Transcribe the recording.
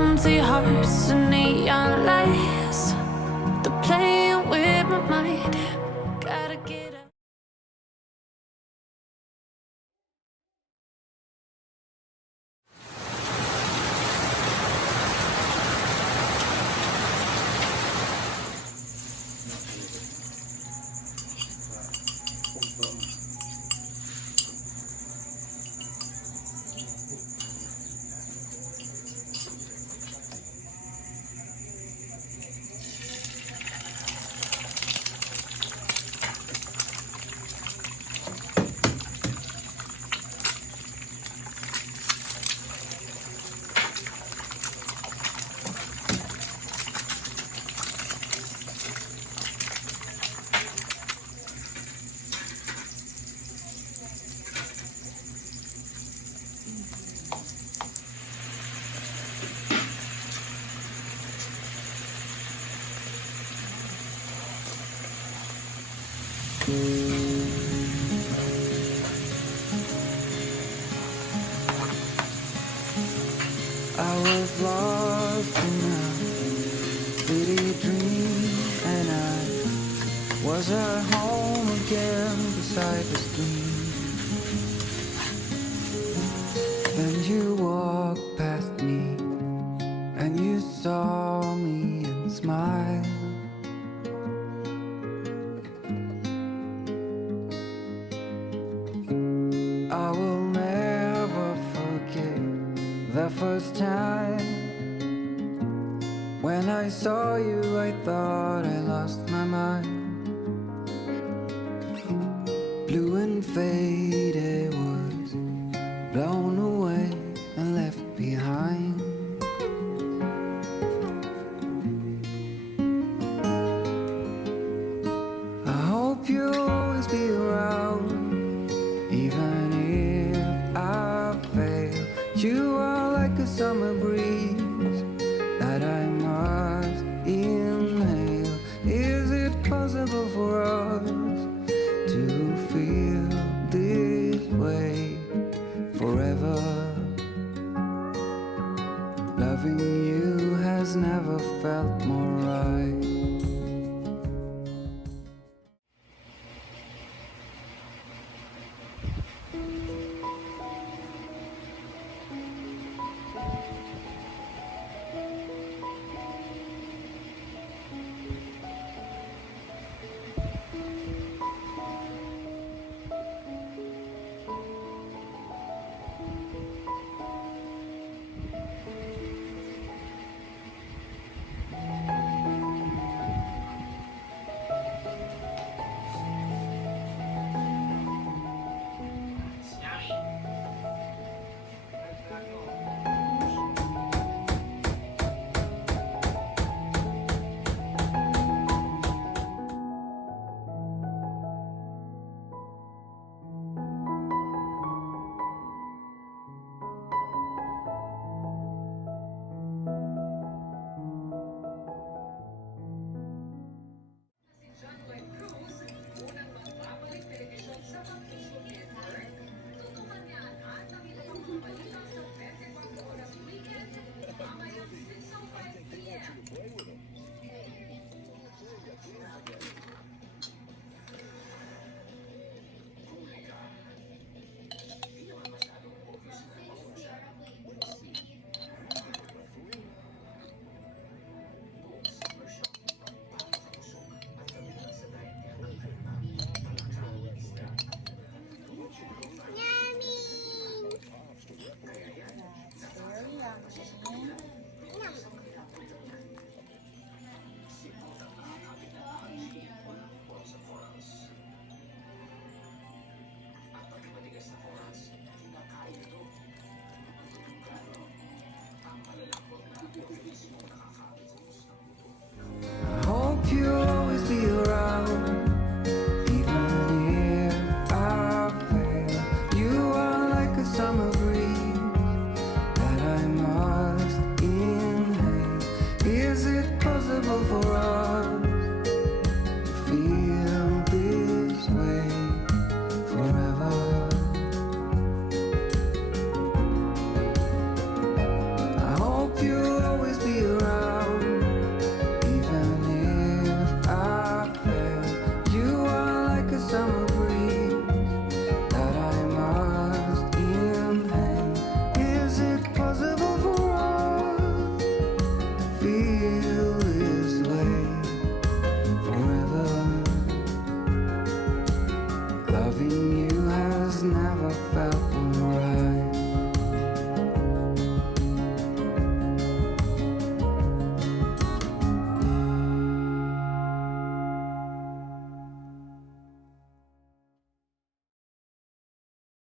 empty hearts and neon lights. They're playing with my mind. Gotta get up. I was lost in a pretty dream, and I was at home again beside the stream. Then you walked past me, and you saw me and smiled. I will never forget the first time when I saw you. I thought I lost my mind. Blue and faded was blown away and left behind. I hope you'll always be around, even if I fail. You are like a summer breeze that I must inhale. Is it possible for us to feel this way forever? Loving you has never felt more right.